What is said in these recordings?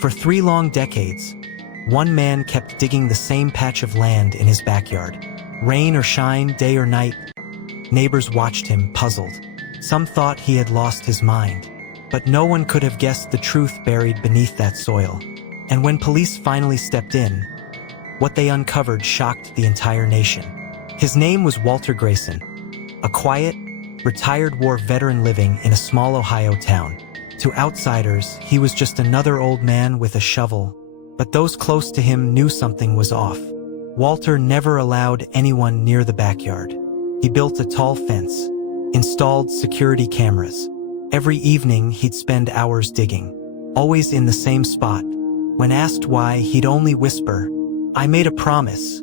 For 3 long decades, one man kept digging the same patch of land in his backyard. Rain or shine, day or night, neighbors watched him, puzzled. Some thought he had lost his mind, but no one could have guessed the truth buried beneath that soil. And when police finally stepped in, what they uncovered shocked the entire nation. His name was Walter Grayson, a quiet, retired war veteran living in a small Ohio town. To outsiders, he was just another old man with a shovel, but those close to him knew something was off. Walter never allowed anyone near the backyard. He built a tall fence, installed security cameras. Every evening, he'd spend hours digging, always in the same spot. When asked why, he'd only whisper, "I made a promise."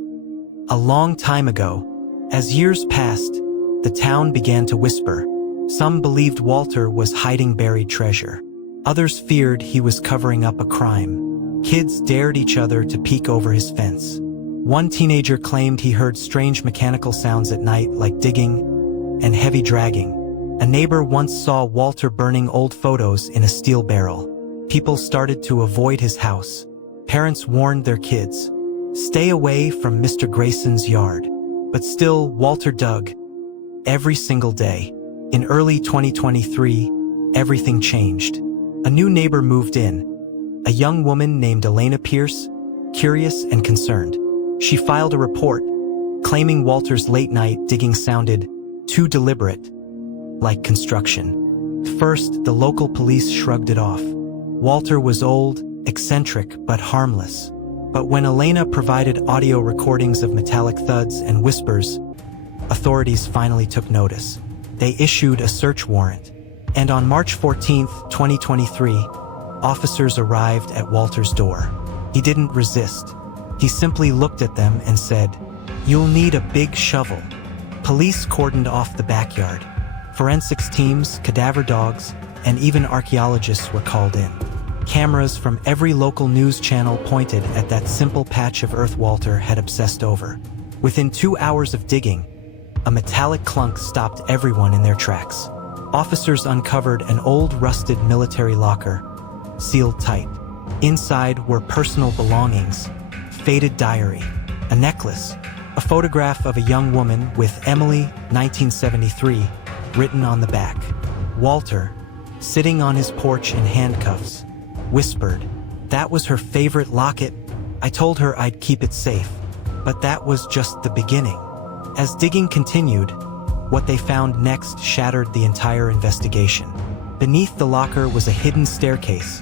A long time ago, as years passed, the town began to whisper. Some believed Walter was hiding buried treasure. Others feared he was covering up a crime. Kids dared each other to peek over his fence. One teenager claimed he heard strange mechanical sounds at night, like digging and heavy dragging. A neighbor once saw Walter burning old photos in a steel barrel. People started to avoid his house. Parents warned their kids, "Stay away from Mr. Grayson's yard." But still, Walter dug every single day. In early 2023, everything changed. A new neighbor moved in, a young woman named Elena Pierce, curious and concerned. She filed a report, claiming Walter's late-night digging sounded too deliberate, like construction. First, the local police shrugged it off. Walter was old, eccentric, but harmless. But when Elena provided audio recordings of metallic thuds and whispers, authorities finally took notice. They issued a search warrant. And on March 14, 2023, officers arrived at Walter's door. He didn't resist. He simply looked at them and said, "You'll need a big shovel." Police cordoned off the backyard. Forensics teams, cadaver dogs, and even archaeologists were called in. Cameras from every local news channel pointed at that simple patch of earth Walter had obsessed over. Within 2 hours of digging, a metallic clunk stopped everyone in their tracks. Officers uncovered an old, rusted military locker, sealed tight. Inside were personal belongings, faded diary, a necklace, a photograph of a young woman with Emily, 1973, written on the back. Walter, sitting on his porch in handcuffs, whispered, "That was her favorite locket. I told her I'd keep it safe." But that was just the beginning. As digging continued, what they found next shattered the entire investigation. Beneath the locker was a hidden staircase,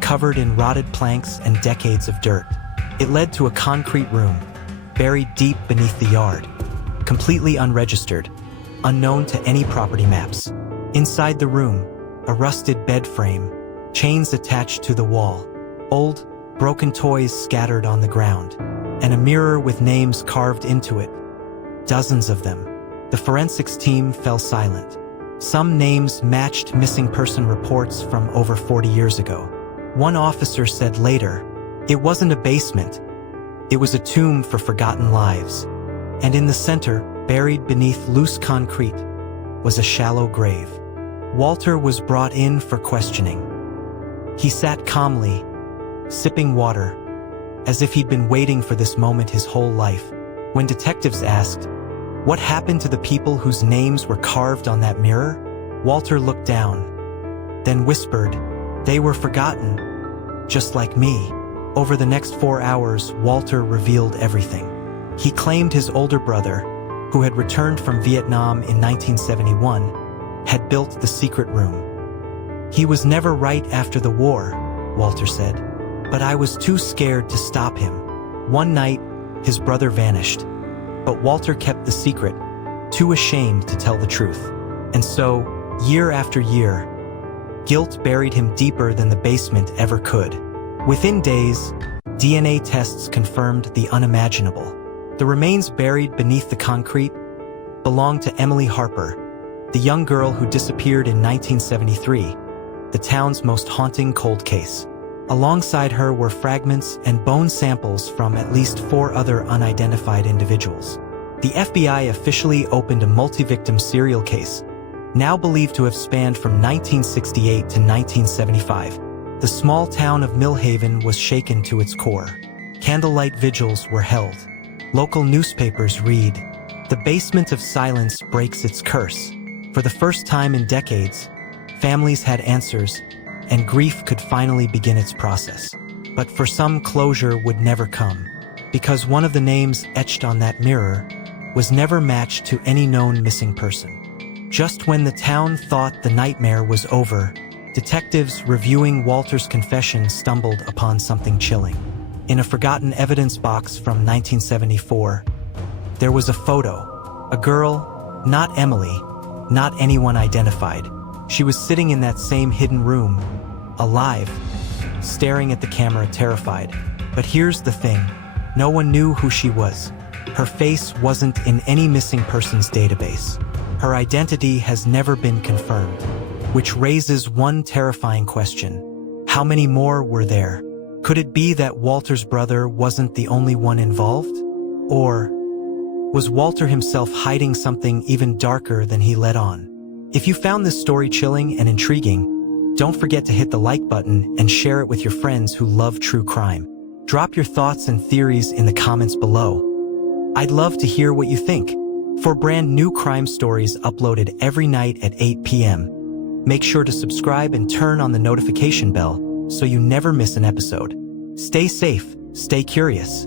covered in rotted planks and decades of dirt. It led to a concrete room, buried deep beneath the yard, completely unregistered, unknown to any property maps. Inside the room, a rusted bed frame, chains attached to the wall, old, broken toys scattered on the ground, and a mirror with names carved into it. Dozens of them. The forensics team fell silent. Some names matched missing person reports from over 40 years ago. One officer said later, "It wasn't a basement. It was a tomb for forgotten lives." And in the center, buried beneath loose concrete, was a shallow grave. Walter was brought in for questioning. He sat calmly, sipping water, as if he'd been waiting for this moment his whole life. When detectives asked, "What happened to the people whose names were carved on that mirror?" Walter looked down, then whispered, "They were forgotten, just like me." Over the next 4 hours, Walter revealed everything. He claimed his older brother, who had returned from Vietnam in 1971, had built the secret room. "He was never right after the war," Walter said, "but I was too scared to stop him." One night, his brother vanished, but Walter kept the secret, too ashamed to tell the truth. And so, year after year, guilt buried him deeper than the basement ever could. Within days, DNA tests confirmed the unimaginable. The remains buried beneath the concrete belonged to Emily Harper, the young girl who disappeared in 1973, the town's most haunting cold case. Alongside her were fragments and bone samples from at least 4 other unidentified individuals. The FBI officially opened a multi-victim serial case, now believed to have spanned from 1968 to 1975. The small town of Millhaven was shaken to its core. Candlelight vigils were held. Local newspapers read, "The basement of silence breaks its curse." For the first time in decades, families had answers, and grief could finally begin its process. But for some, closure would never come, because one of the names etched on that mirror was never matched to any known missing person. Just when the town thought the nightmare was over, detectives reviewing Walter's confession stumbled upon something chilling. In a forgotten evidence box from 1974, there was a photo. A girl, not Emily, not anyone identified. She was sitting in that same hidden room, alive, staring at the camera, terrified. But here's the thing, no one knew who she was. Her face wasn't in any missing persons database. Her identity has never been confirmed, which raises one terrifying question. How many more were there? Could it be that Walter's brother wasn't the only one involved? Or was Walter himself hiding something even darker than he let on? If you found this story chilling and intriguing, don't forget to hit the like button and share it with your friends who love true crime. Drop your thoughts and theories in the comments below. I'd love to hear what you think. For brand new crime stories uploaded every night at 8 p.m., make sure to subscribe and turn on the notification bell so you never miss an episode. Stay safe, stay curious.